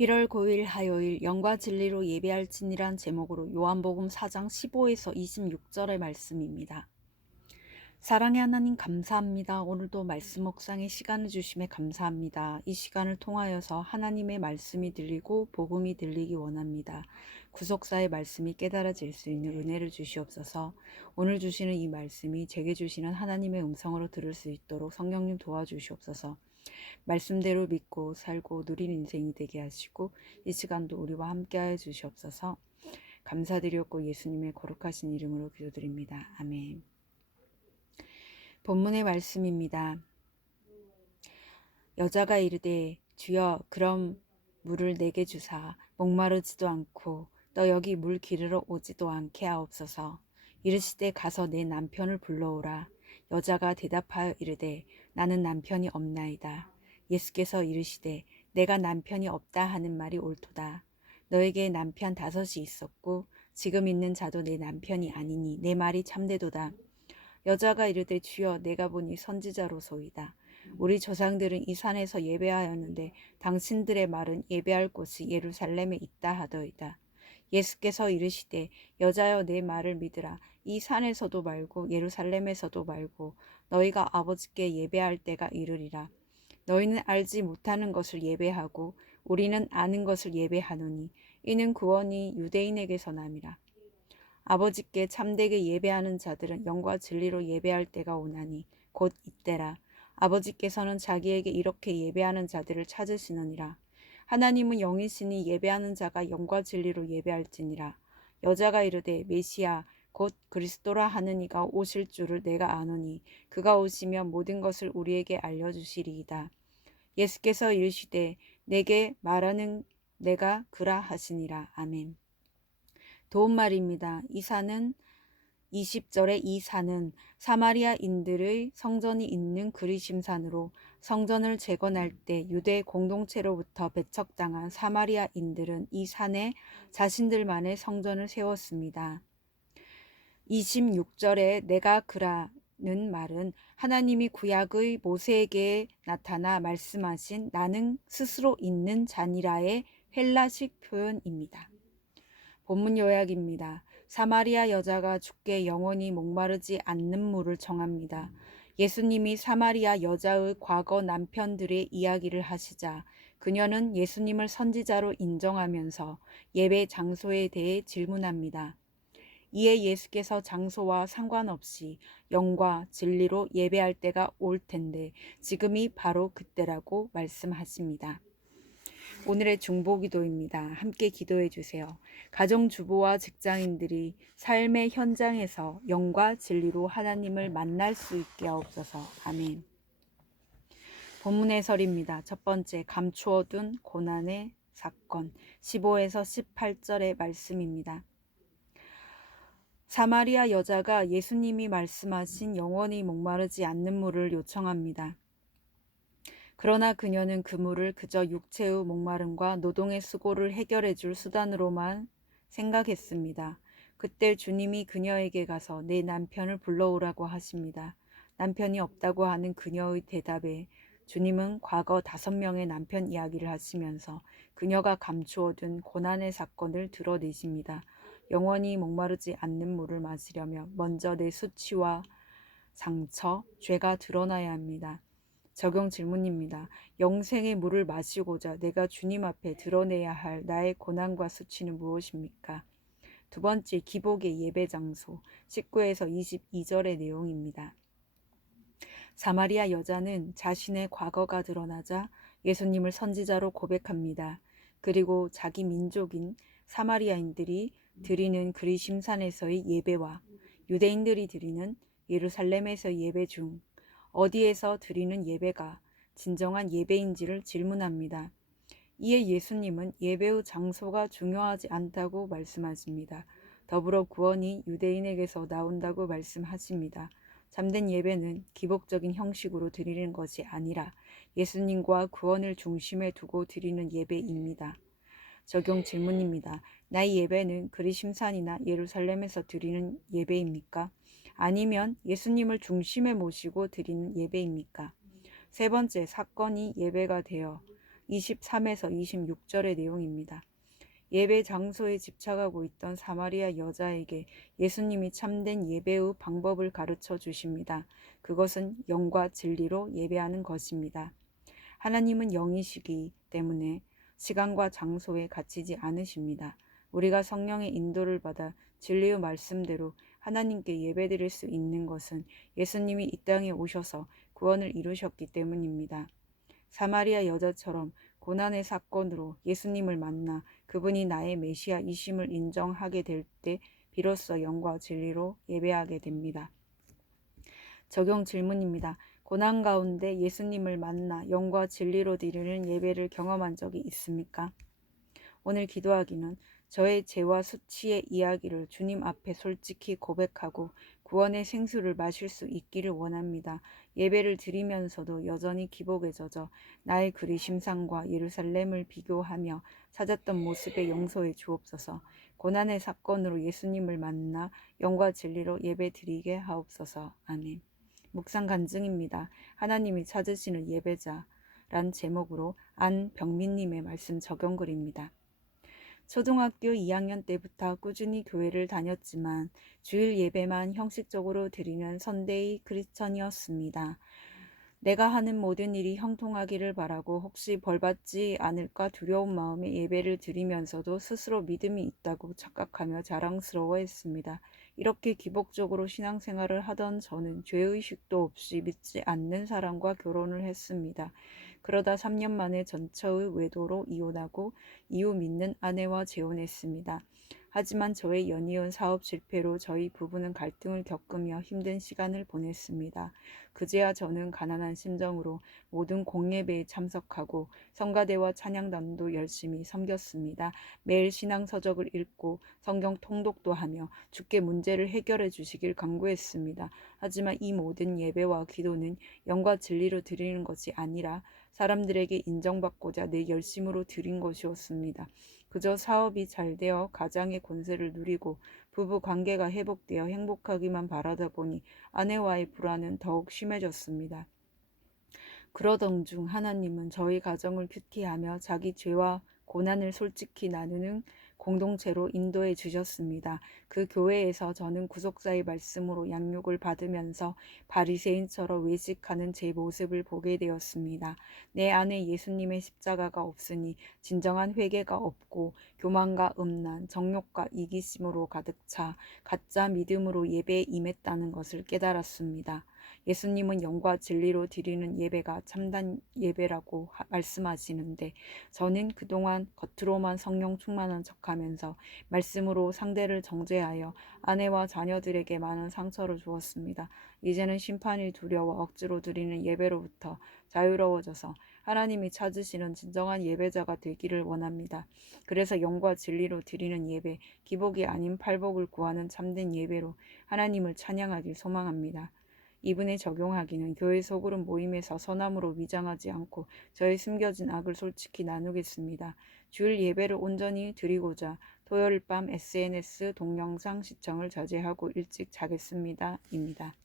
1월 9일 화요일 영과 진리로 예배할지니란 제목으로 요한복음 4장 15에서 26절의 말씀입니다. 사랑의 하나님 감사합니다. 오늘도 말씀 묵상의 시간을 주심에 감사합니다. 이 시간을 통하여서 하나님의 말씀이 들리고 복음이 들리기 원합니다. 구속사의 말씀이 깨달아질 수 있는 은혜를 주시옵소서. 오늘 주시는 이 말씀이 제게 주시는 하나님의 음성으로 들을 수 있도록 성령님 도와주시옵소서. 말씀대로 믿고 살고 누린 인생이 되게 하시고 이 시간도 우리와 함께하여 주시옵소서. 감사드렸고 예수님의 거룩하신 이름으로 기도드립니다. 아멘. 본문의 말씀입니다. 여자가 이르되 주여 그럼 물을 내게 주사 목마르지도 않고 또 여기 물 기르러 오지도 않게 하옵소서. 이르시되 가서 내 남편을 불러오라. 여자가 대답하여 이르되 나는 남편이 없나이다. 예수께서 이르시되 내가 남편이 없다 하는 말이 옳도다. 너에게 남편 5이 있었고 지금 있는 자도 내 남편이 아니니 내 말이 참되도다. 여자가 이르되 주여 내가 보니 선지자로소이다. 우리 조상들은 이 산에서 예배하였는데 당신들의 말은 예배할 곳이 예루살렘에 있다 하더이다. 예수께서 이르시되 여자여 내 말을 믿으라. 이 산에서도 말고 예루살렘에서도 말고 너희가 아버지께 예배할 때가 이르리라. 너희는 알지 못하는 것을 예배하고 우리는 아는 것을 예배하노니 이는 구원이 유대인에게서 남이라. 아버지께 참되게 예배하는 자들은 영과 진리로 예배할 때가 오나니 곧 이때라. 아버지께서는 자기에게 이렇게 예배하는 자들을 찾으시느니라. 하나님은 영이시니 예배하는 자가 영과 진리로 예배할지니라. 여자가 이르되 메시아 곧 그리스도라 하는 이가 오실 줄을 내가 아노니 그가 오시면 모든 것을 우리에게 알려주시리이다. 예수께서 이르시되 내게 말하는 내가 그라 하시니라. 아멘. 도움말입니다. 이 산은 20절에 이 산은 사마리아인들의 성전이 있는 그리심산으로 성전을 재건할 때 유대 공동체로부터 배척당한 사마리아인들은 이 산에 자신들만의 성전을 세웠습니다. 26절에 내가 그라는 말은 하나님이 구약의 모세에게 나타나 말씀하신 나는 스스로 있는 자니라의 헬라식 표현입니다. 본문 요약입니다. 사마리아 여자가 죽게 영원히 목마르지 않는 물을 정합니다. 예수님이 사마리아 여자의 과거 남편들의 이야기를 하시자 그녀는 예수님을 선지자로 인정하면서 예배 장소에 대해 질문합니다. 이에 예수께서 장소와 상관없이 영과 진리로 예배할 때가 올 텐데 지금이 바로 그때라고 말씀하십니다. 오늘의 중보기도입니다. 함께 기도해 주세요. 가정주부와 직장인들이 삶의 현장에서 영과 진리로 하나님을 만날 수 있게 하옵소서. 아멘. 본문 해설입니다. 첫 번째, 감추어둔 고난의 사건 15에서 18절의 말씀입니다. 사마리아 여자가 예수님이 말씀하신 영원히 목마르지 않는 물을 요청합니다. 그러나 그녀는 그 물을 그저 육체의 목마름과 노동의 수고를 해결해 줄 수단으로만 생각했습니다. 그때 주님이 그녀에게 가서 내 남편을 불러오라고 하십니다. 남편이 없다고 하는 그녀의 대답에 주님은 과거 5명의 남편 이야기를 하시면서 그녀가 감추어둔 고난의 사건을 드러내십니다. 영원히 목마르지 않는 물을 마시려면 먼저 내 수치와 상처, 죄가 드러나야 합니다. 적용 질문입니다. 영생의 물을 마시고자 내가 주님 앞에 드러내야 할 나의 고난과 수치는 무엇입니까? 두 번째, 기복의 예배 장소 19에서 22절의 내용입니다. 사마리아 여자는 자신의 과거가 드러나자 예수님을 선지자로 고백합니다. 그리고 자기 민족인 사마리아인들이 드리는 그리심산에서의 예배와 유대인들이 드리는 예루살렘에서의 예배 중 어디에서 드리는 예배가 진정한 예배인지를 질문합니다. 이에 예수님은 예배의 장소가 중요하지 않다고 말씀하십니다. 더불어 구원이 유대인에게서 나온다고 말씀하십니다. 참된 예배는 기복적인 형식으로 드리는 것이 아니라 예수님과 구원을 중심에 두고 드리는 예배입니다. 적용 질문입니다. 나의 예배는 그리심산이나 예루살렘에서 드리는 예배입니까? 아니면 예수님을 중심에 모시고 드리는 예배입니까? 세 번째, 사건이 예배가 되어 23에서 26절의 내용입니다. 예배 장소에 집착하고 있던 사마리아 여자에게 예수님이 참된 예배의 방법을 가르쳐 주십니다. 그것은 영과 진리로 예배하는 것입니다. 하나님은 영이시기 때문에 시간과 장소에 갇히지 않으십니다. 우리가 성령의 인도를 받아 진리의 말씀대로 하나님께 예배드릴 수 있는 것은 예수님이 이 땅에 오셔서 구원을 이루셨기 때문입니다. 사마리아 여자처럼 고난의 사건으로 예수님을 만나 그분이 나의 메시아이심을 인정하게 될 때 비로소 영과 진리로 예배하게 됩니다. 적용 질문입니다. 고난 가운데 예수님을 만나 영과 진리로 드리는 예배를 경험한 적이 있습니까? 오늘 기도하기는 저의 죄와 수치의 이야기를 주님 앞에 솔직히 고백하고 구원의 생수를 마실 수 있기를 원합니다. 예배를 드리면서도 여전히 기복에 젖어 나의 그리심상과 예루살렘을 비교하며 찾았던 모습에 용서해 주옵소서. 고난의 사건으로 예수님을 만나 영과 진리로 예배 드리게 하옵소서. 아멘. 묵상 간증입니다. 하나님이 찾으시는 예배자란 제목으로 안병민님의 말씀 적용글입니다. 초등학교 2학년 때부터 꾸준히 교회를 다녔지만 주일 예배만 형식적으로 드리는 선데이 크리스천이었습니다. 내가 하는 모든 일이 형통하기를 바라고 혹시 벌받지 않을까 두려운 마음에 예배를 드리면서도 스스로 믿음이 있다고 착각하며 자랑스러워했습니다. 이렇게 기복적으로 신앙생활을 하던 저는 죄의식도 없이 믿지 않는 사람과 결혼을 했습니다. 그러다 3년 만에 전처의 외도로 이혼하고 이후 믿는 아내와 재혼했습니다. 하지만 저의 연이은 사업 실패로 저희 부부는 갈등을 겪으며 힘든 시간을 보냈습니다. 그제야 저는 가난한 심정으로 모든 공예배에 참석하고 성가대와 찬양단도 열심히 섬겼습니다. 매일 신앙서적을 읽고 성경 통독도 하며 주께 문제를 해결해 주시길 간구했습니다. 하지만 이 모든 예배와 기도는 영과 진리로 드리는 것이 아니라 사람들에게 인정받고자 내 열심으로 드린 것이었습니다. 그저 사업이 잘 되어 가장의 권세를 누리고 부부 관계가 회복되어 행복하기만 바라다 보니 아내와의 불화는 더욱 심해졌습니다. 그러던 중 하나님은 저희 가정을 큐티하며 자기 죄와 고난을 솔직히 나누는 공동체로 인도해 주셨습니다. 그 교회에서 저는 구속사의 말씀으로 양육을 받으면서 바리새인처럼 외식하는 제 모습을 보게 되었습니다. 내 안에 예수님의 십자가가 없으니 진정한 회개가 없고 교만과 음란, 정욕과 이기심으로 가득 차 가짜 믿음으로 예배에 임했다는 것을 깨달았습니다. 예수님은 영과 진리로 드리는 예배가 참된 예배라고 말씀하시는데 저는 그동안 겉으로만 성령 충만한 척하면서 말씀으로 상대를 정죄하여 아내와 자녀들에게 많은 상처를 주었습니다. 이제는 심판이 두려워 억지로 드리는 예배로부터 자유로워져서 하나님이 찾으시는 진정한 예배자가 되기를 원합니다. 그래서 영과 진리로 드리는 예배, 기복이 아닌 팔복을 구하는 참된 예배로 하나님을 찬양하길 소망합니다. 이분에 적용하기는 교회 소그룹 모임에서 선함으로 위장하지 않고 저의 숨겨진 악을 솔직히 나누겠습니다. 주일 예배를 온전히 드리고자 토요일 밤 SNS 동영상 시청을 자제하고 일찍 자겠습니다. 입니다.